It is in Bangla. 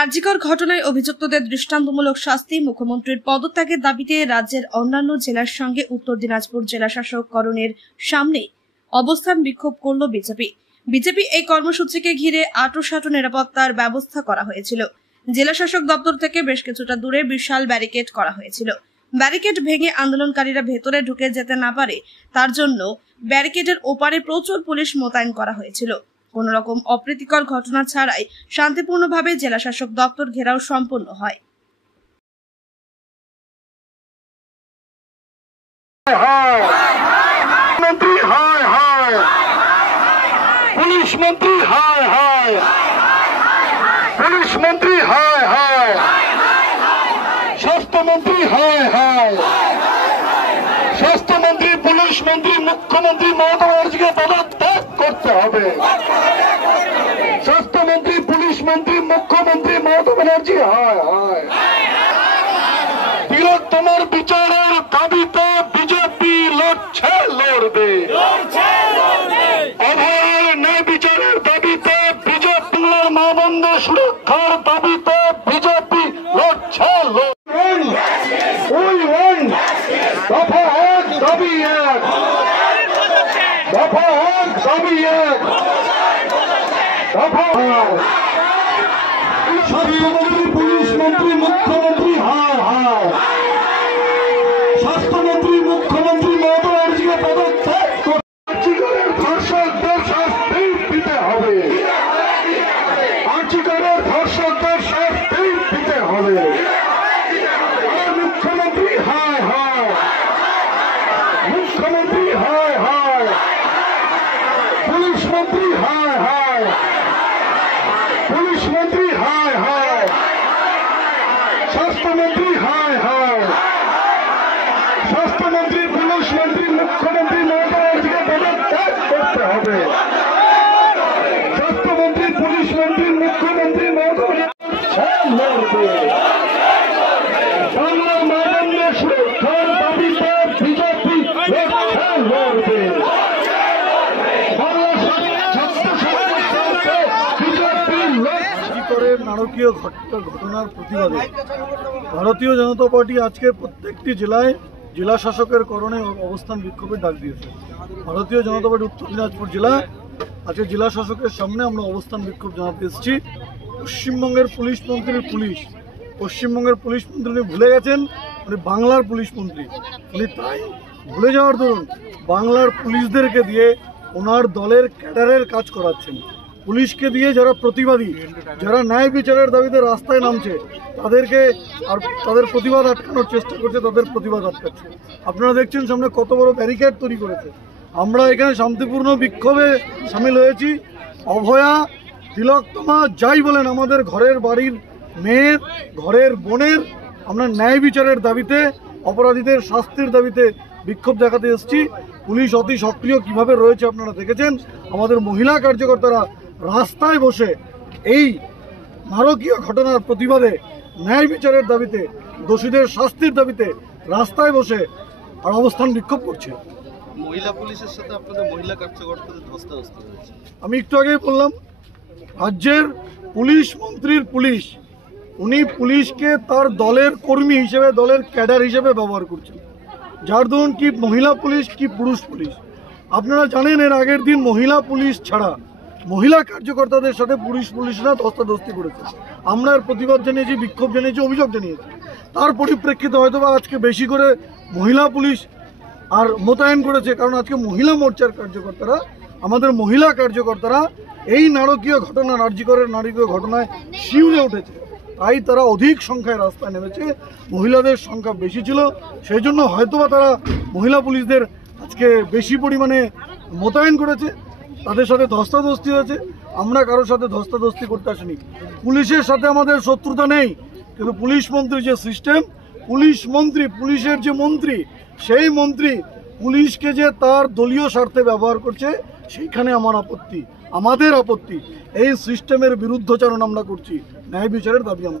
আরজিকর ঘটনায় অভিযুক্তদের দৃষ্টান্তমূলক শাস্তি, মুখ্যমন্ত্রীর পদত্যাগের দাবিতে রাজ্যের অন্যান্য জেলার সঙ্গে উত্তর দিনাজপুর জেলা শাসক করণের সামনে অবস্থান বিক্ষোভ করল বিজেপি। এই কর্মসূচিকে ঘিরে আঁটোসাঁটো নিরাপত্তার ব্যবস্থা করা হয়েছিল। জেলা শাসক দপ্তর থেকে বেশ কিছুটা দূরে বিশাল ব্যারিকেড করা হয়েছিল। ব্যারিকেড ভেঙে আন্দোলনকারীরা ভেতরে ঢুকে যেতে না পারে তার জন্য ব্যারিকেডের ওপারে প্রচুর পুলিশ মোতায়েন করা হয়েছিল। কোন রকম অপ্রীতিকর ঘটনা ছাড়াই শান্তিপূর্ণভাবে জেলা শাসক দপ্তর ঘেরাও সম্পন্ন হয়। পুলিশ মন্ত্রী হায় হায়, পুলিশ মন্ত্রী হায় হায়, স্বাস্থ্যমন্ত্রী হায় হায়, স্বাস্থ্যমন্ত্রী, পুলিশ মন্ত্রী, মুখ্যমন্ত্রী মমতা ব্যানার্জিকে পদত্যাগ করতে হবে। স্বাস্থ্যমন্ত্রী, পুলিশ মন্ত্রী, মুখ্যমন্ত্রী মমতা ব্যানার্জি হায় হায়। বৃহত্তমার বিচারের দাবিতে বিজেপি লড়বে। অভয়ের ন্যায় বিচারের দাবিতে বিজেপি, মা বোনদের সুরক্ষার দাবিতে বিজেপি লড়ছে। দফা এক, দাবি এক, দফা এক, দাবি এক, দফা স্বাস্থ্যমন্ত্রী, পুলিশ মন্ত্রী, মুখ্যমন্ত্রী হায় হায়, স্বাস্থ্যমন্ত্রী, মুখ্যমন্ত্রী মমতা ব্যানার্জিকে পদত্যাগ আর্জিকরের ধর্ষকদের শাস্তি দিতে হবে। আর্জিকরের ধর্ষকদের শাস্তি দিতে হবে। মুখ্যমন্ত্রী হায় হায়, মুখ্যমন্ত্রী হায় হায়, পুলিশ মন্ত্রী হায় হায়, পুলিশ মন্ত্রী হায় হায়, স্বাস্থ্যমন্ত্রী হায় হায়, স্বাস্থ্যমন্ত্রী, পুলিশ মন্ত্রী, মুখ্যমন্ত্রী মমতা ব্যানার্জিকে পদত্যাগ করতে হবে। স্বাস্থ্যমন্ত্রী, পুলিশ মন্ত্রী, মুখ্যমন্ত্রী মমতা ব্যানার্জি বাংলার মা বোনদের সুরক্ষার দাবিতে বিজেপি লড়বে। নারকীয় ঘটনার প্রতিবাদে ভারতীয় জনতা পার্টি আজকে প্রত্যেকটি জেলায় জেলা শাসকের করণে অবস্থান বিক্ষোভের ডাক দিয়েছে। ভারতীয় জনতা পার্টি উত্তর দিনাজপুর জেলা আজকে জেলা শাসকের সামনে আমরা অবস্থান বিক্ষোভ জানাতে এসেছি। পশ্চিমবঙ্গের পুলিশ মন্ত্রীর পুলিশ, পশ্চিমবঙ্গের পুলিশ মন্ত্রী উনি ভুলে গেছেন, উনি বাংলার পুলিশ মন্ত্রী। উনি তাই ভুলে যাওয়ার দরুন বাংলার পুলিশদেরকে দিয়ে ওনার দলের ক্যাডারের কাজ করাচ্ছেন। পুলিশকে দিয়ে যারা প্রতিবাদী, যারা ন্যায় বিচারের দাবিতে রাস্তায় নামছে তাদেরকে আর তাদের প্রতিবাদ আটকানোর চেষ্টা করছে, তাদের প্রতিবাদ আটকাচ্ছে। আপনারা দেখছেন সামনে কত বড় ব্যারিকেড তৈরি করেছে। আমরা এখানে শান্তিপূর্ণ বিক্ষোভে সামিল হয়েছি। অভয়া, তিলোত্তমা যাই বলেন, আমাদের ঘরের বাড়ির মেয়ের, ঘরের বোনের আমরা ন্যায় বিচারের দাবিতে, অপরাধীদের শাস্তির দাবিতে বিক্ষোভ দেখাতে এসেছি। পুলিশ অতি সক্রিয় কিভাবে রয়েছে আপনারা দেখেছেন। আমাদের মহিলা কার্যকর্তারা রাস্তায় বসে এই নারকীয় ঘটনার প্রতিবাদে, ন্যায় বিচারের দাবিতে, দোষীদের শাস্তির দাবিতে রাস্তায় বসে আর অবস্থান বিক্ষোভ করছে। মহিলা পুলিশের সাথে আপনাদের মহিলা কার্যকর্তাদের ধস্তাধস্তি হয়েছে। আমি একটু আগেই বললাম, রাজ্যের পুলিশ মন্ত্রীর পুলিশ, উনি পুলিশকে তার দলের কর্মী হিসেবে, দলের ক্যাডার হিসেবে ব্যবহার করছেন, যার দরুন কি মহিলা পুলিশ কি পুরুষ পুলিশ। আপনারা জানেন এর আগের দিন মহিলা পুলিশ ছাড়া মহিলা কার্যকর্তাদের সাথে পুলিশরা ধস্তাধস্তি করেছে। আমরা এর প্রতিবাদ জানিয়েছি, বিক্ষোভ জানিয়েছি, অভিযোগ জানিয়েছি। তার পরিপ্রেক্ষিতে হয়তোবা আজকে বেশি করে মহিলা পুলিশ আর মোতায়েন করেছে, কারণ আজকে মহিলা মোর্চার কার্যকর্তারা, আমাদের মহিলা কার্যকর্তারা এই নারকীয় ঘটনা, আরজিকরের নারকীয় ঘটনায় শিউরে উঠেছে, তাই তারা অধিক সংখ্যায় রাস্তায় নেমেছে। মহিলাদের সংখ্যা বেশি ছিল, সেই জন্য হয়তোবা তারা মহিলা পুলিশদের আজকে বেশি পরিমাণে মোতায়েন করেছে, তাদের সাথে ধস্তাধস্তি হয়েছে। আমরা কারোর সাথে ধস্তাধস্তি করতে আসিনি। পুলিশের সাথে আমাদের শত্রুতা নেই, কিন্তু পুলিশ মন্ত্রীর যে সিস্টেম, পুলিশ মন্ত্রী, পুলিশের যে মন্ত্রী, সেই মন্ত্রী পুলিশকে যে তার দলীয় স্বার্থে ব্যবহার করছে, সেইখানে আমার আপত্তি, আমাদের আপত্তি। এই সিস্টেমের বিরুদ্ধচারণ আমরা করছি, ন্যায় বিচারের দাবি আমরা।